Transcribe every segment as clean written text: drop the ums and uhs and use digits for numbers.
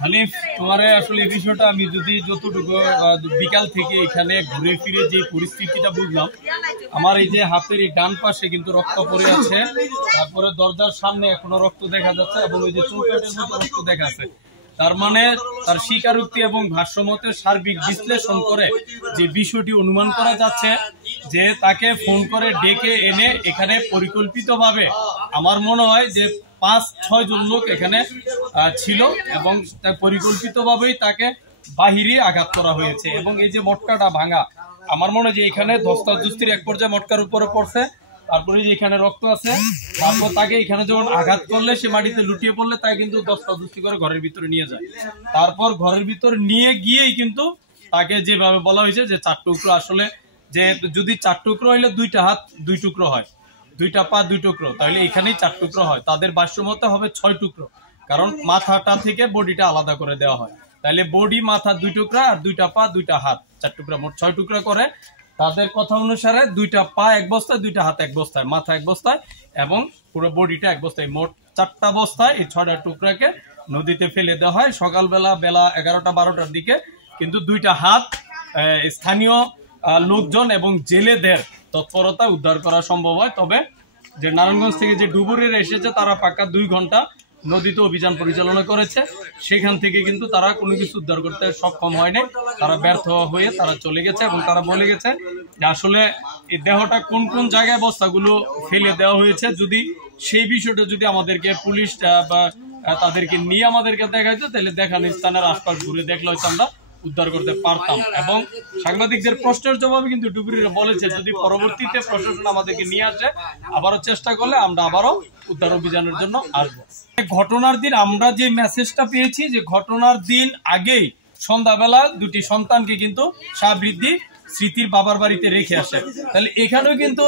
হানিফ, তোমার আসলে এই বিষয়টা আমি যদি যতটুকু বিকাল থেকে এখানে ঘুরে ফিরে যে পরিস্থিতিটা বুঝলাম, আমার এই যে হাতের এই ডান পাশে কিন্তু রক্ত পড়ে আছে, তারপরে দরজার সামনে এখনো রক্ত দেখা যাচ্ছে এবং ওই যে চৌকাঠের মতো রক্ত দেখা আছে। তার মানে তার স্বীকারোক্তি এবং ভাষ্যমতের সার্বিক বিশ্লেষণ করে যে বিষয়টি অনুমান করা যাচ্ছে যে তাকে ফোন করে ডেকে এনে এখানে পরিকল্পিতভাবে, আমার মনে হয় যে 5-6 জন লোক এখানে ছিল এবং পরিকল্পিতভাবেই তাকে বাহিরে আঘাত করা হয়েছে। এবং এই যে মটকাটা ভাঙা, আমার মনে হয় যে এখানে ধস্তাধস্তির এক পর্যায়ে মটকার উপরে পড়ছে, তারপরে যে এখানে রক্ত আছে, তারপর তাকে এখানে যখন আঘাত করলে সে মাটিতে লুটিয়ে পড়লে তাকে কিন্তু ধস্তাধস্তি করে ঘরের ভিতরে নিয়ে যায়। তারপর ঘরের ভিতরে নিয়ে গিয়েই কিন্তু তাকে যেভাবে বলা হয়েছে যে 4 টুকরো, আসলে যে যদি 4 টুকরো হইলে 2টা হাত 2 টুকরো হয়, 2টা পা 2 টুকরো, তাহলে এখানেই 4 টুকরো হয়। তাদের ভাষ্যমতে হবে 6 টুকরো, কারণ মাথাটা থেকে বডিটা আলাদা করে দেওয়া হয়। তাহলে বডি, মাথা 2 টুকরা, আর 2টা পা 2টা হাত 4 টুকরা, মোট 6 টুকরা করে। তাদের কথা অনুসারে 2টা পা এক বস্তায়, 2টা হাত এক বস্তায়, মাথা এক বস্তায় এবং পুরো বডিটা এক বস্তায়, মোট 4টা বস্তায় এই 6টা টুকরাকে নদীতে ফেলে দেওয়া হয় সকালবেলা বেলা 11টা-12টার দিকে। কিন্তু 2টা হাত স্থানীয় লোকজন এবং জেলেদের তৎপরতায় উদ্ধার করা সম্ভব হয়। তবে যে নারায়ণগঞ্জ থেকে যে ডুবুরিরা এসেছে তারা পাক্কা 2 ঘন্টা নদীতে অভিযান পরিচালনা করেছে, সেখান থেকে কিন্তু তারা কোনো কিছু উদ্ধার করতে সক্ষম হয়নি। তারা ব্যর্থ হয়ে তারা চলে গেছে এবং তারা বলে গেছে যে আসলে এই দেহটা কোন কোন জায়গায় বস্তাগুলো ফেলে দেওয়া হয়েছে, যদি সেই বিষয়টা যদি আমাদেরকে পুলিশ বা তাদেরকে নিয়ে আমাদেরকে দেখাইতো, তাহলে দেখানো স্থানের আশপাশ ঘুরে দেখলে হয়তো আমরা উদ্ধার করতে পারতাম। এবং সাংবাদিকদের প্রশ্নের জবাবে কিন্তু ডুবুরিরা বলেছে যদি পরবর্তীতে প্রশাসন আমাদেরকে নিয়ে আসে, আবারও চেষ্টা করলে আমরা আবারও উদ্ধার অভিযানের জন্য আসবো। ঘটনার দিন আমরা যে মেসেজটা পেয়েছি যে ঘটনার দিন আগেই সন্ধ্যাবেলা 2টি সন্তানকে কিন্তু শাহবৃদ্ধি স্মৃতির বাবার বাড়িতে রেখে আসে, তাহলে এখানেও কিন্তু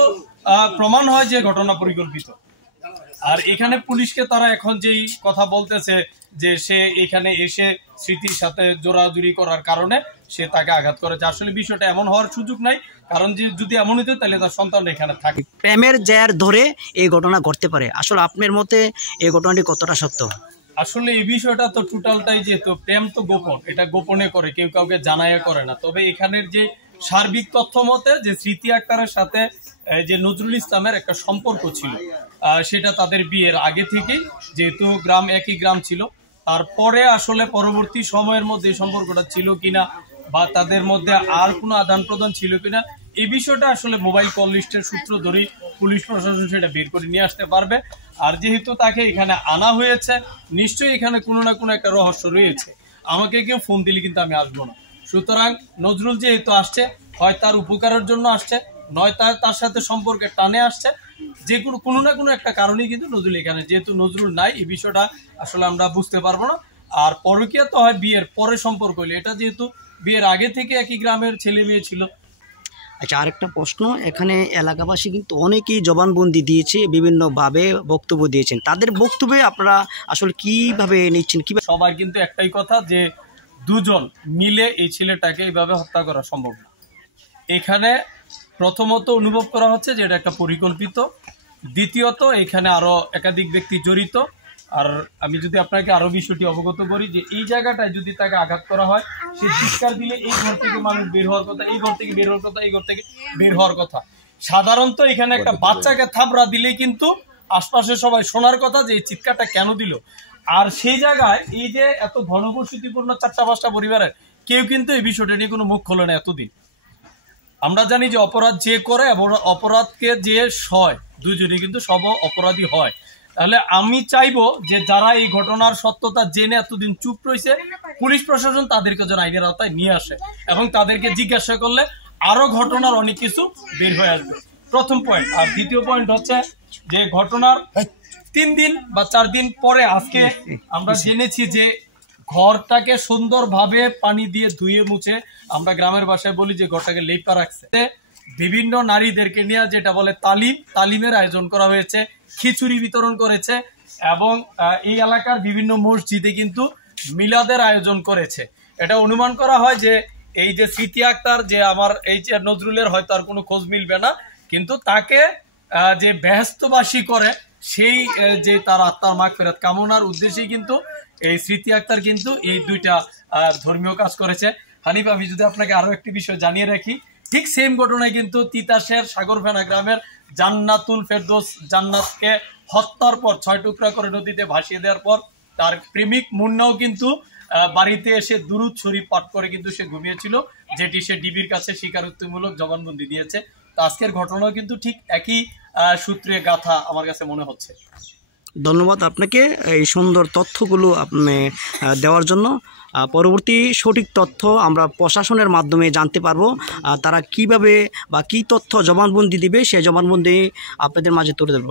প্রমাণ হয় যে ঘটনা পরিকল্পিত। আর এখানে পুলিশকে তারা এখন যেই কথা বলতেছে যে সে এখানে এসে স্মৃতির সাথে জোরাজুরি করার কারণে সে তাকে আঘাত করেছে, আসলে বিষয়টা এমন হওয়ার সুযোগ নাই। কারণ যে যদি এমন হতো তাহলে তার সন্তান এখানে থাকে। প্রেমের জের ধরে এই ঘটনা ঘটতে পারে, আসলে আপনার মতে এই ঘটনাটি কতটা সত্য? আসলে এই বিষয়টা তো টোটালটাই, যেহেতু প্রেম তো গোপন, এটা গোপনে করে, কেউ কাউকে জানাইয়া করে না। তবে এখানের যে সার্বিক তথ্য মতে যে স্মৃতি আক্তারের সাথে যে নজরুল ইসলামের একটা সম্পর্ক ছিল, সেটা তাদের বিয়ের আগে থেকেই, যেহেতু গ্রাম একই গ্রাম ছিল। তারপরে আসলে পরবর্তী সময়ের মধ্যে এই সম্পর্কটা ছিল কিনা বা তাদের মধ্যে আর কোনো আদান প্রদান ছিল কিনা, এই বিষয়টা আসলে মোবাইল কল লিস্টের সূত্র ধরেই পুলিশ প্রশাসন সেটা বের করে নিয়ে আসতে পারবে। আর যেহেতু তাকে এখানে আনা হয়েছে, নিশ্চয়ই এখানে কোনো না কোনো একটা রহস্য রয়েছে। আমাকে কেউ ফোন দিলে কিন্তু আমি আসবো না। সুতরাং নজরুল যেহেতু আসছে, হয় তার উপকারের জন্য আসছে, নয় তার সাথে সম্পর্কে টানে আসছে, যে কোনো না কোনো একটা কারণেই কিন্তু নজরুল এখানে, যেহেতু নজরুল নাই, এই বিষয়টা আসলে আমরা বুঝতে পারবো না। আর পরকীয়া তো হয় বিয়ের পরে সম্পর্ক হইলে, এটা যেহেতু বিয়ের আগে থেকে একই গ্রামের ছেলে মেয়ে ছিল। আচ্ছা, আরেকটা প্রশ্ন, এখানে এলাকাবাসী কিন্তু অনেকেই জবানবন্দি দিয়েছে, বিভিন্নভাবে বক্তব্য দিয়েছেন, তাদের বক্তব্যে আপনারা আসলে কিভাবে নিচ্ছেন? কিভাবে? সবার কিন্তু একটাই কথা যে 2 জন মিলে এই ছেলেটাকে এইভাবে হত্যা করা সম্ভব না। এখানে প্রথমত অনুভব করা হচ্ছে যে এটা একটা পরিকল্পিত, দ্বিতীয়ত এখানে আরো একাধিক ব্যক্তি জড়িত। আর আমি যদি আপনাকে আরো বিষয়টি অবগত করি যে এই জায়গাটায় যদি তাকে আঘাত করা হয়, সে চিৎকার দিলে এই ঘর থেকে মানুষ বের হওয়ার কথা, এই ঘর থেকে বের হওয়ার কথা, এই ঘর থেকে বের হওয়ার কথা। সাধারণত এখানে একটা বাচ্চাকে থাবড়া দিলেই কিন্তু আশপাশে সবাই শোনার কথা যে এই চিৎকারটা কেন দিল। আর সেই জায়গায় এই যে এত ঘনবসতিপূর্ণ 4টা-5টা পরিবারের কেউ কিন্তু এই বিষয়টা নিয়ে কোনো মুখ খোলে না এতদিন। আমরা জানি যে অপরাধ যে করে এবং অপরাধকে যে সয়, দুজনেই কিন্তু সব অপরাধী হয়। তাহলে আমি চাইবো যে যারা এই ঘটনার সত্যতা জেনে এতদিন চুপ রয়েছে, পুলিশ প্রশাসন তাদেরকে যেন আইনের আওতায় নিয়ে আসে এবং তাদেরকে জিজ্ঞাসা করলে আরো ঘটনার অনেক কিছু বের হয়ে আসবে, প্রথম পয়েন্ট। আর দ্বিতীয় পয়েন্ট হচ্ছে যে ঘটনার 3 দিন বা 4 দিন পরে আজকে আমরা জেনেছি যে ঘরটাকে সুন্দরভাবে পানি দিয়ে ধুয়ে মুছে, আমরা গ্রামের ভাষায় বলি যে ঘরটাকে লেপা রাখছে। বিভিন্ন নারীদেরকে নিয়ে যেটা বলে তালিমের আয়োজন করা হয়েছে, খিচুড়ি বিতরণ করেছে এবং এই এলাকার বিভিন্ন মসজিদে কিন্তু মিলাদের আয়োজন করেছে। এটা অনুমান করা হয় যে এই যে স্মৃতি আক্তার, যে আমার এই যে নজরুলের হয়তো আর কোনো খোঁজ মিলবে না, কিন্তু তাকে যে বেহেশতবাসী করে, সেই যে তার আত্মার মাগফিরাত কামনার উদ্দেশ্যেই কিন্তু এই স্মৃতি আক্তার কিন্তু এই দুইটা ধর্মীয় কাজ করেছে। হানিফ, আমি যদি আপনাকে আরো একটি বিষয় জানিয়ে রাখি, ঠিক সেম ঘটনায় কিন্তু তিতাসের সাগরফেনা গ্রামের জান্নাতুল ফেরদৌস জান্নাতকে হত্যার পর 6 টুকরা করে নদীতে ভাসিয়ে দেওয়ার পর তার প্রেমিক মুন্নাও কিন্তু বাড়িতে এসে দুরূদ শরীফ পাঠ করে কিন্তু সে ঘুমিয়েছিল, যেটি সে ডিবির কাছে স্বীকারোক্তিমূলক জবানবন্দি দিয়েছে। তো আজকের ঘটনাও কিন্তু ঠিক একই সূত্রে গাথা আমার কাছে মনে হচ্ছে। ধন্যবাদ আপনাকে এই সুন্দর তথ্যগুলো আপনি দেওয়ার জন্য। পরবর্তী সঠিক তথ্য আমরা প্রশাসনের মাধ্যমে জানতে পারবো, তারা কিভাবে বা কী তথ্য জবানবন্দি দিবে সেই জবানবন্দি আপনাদের মাঝে তুলে দেব।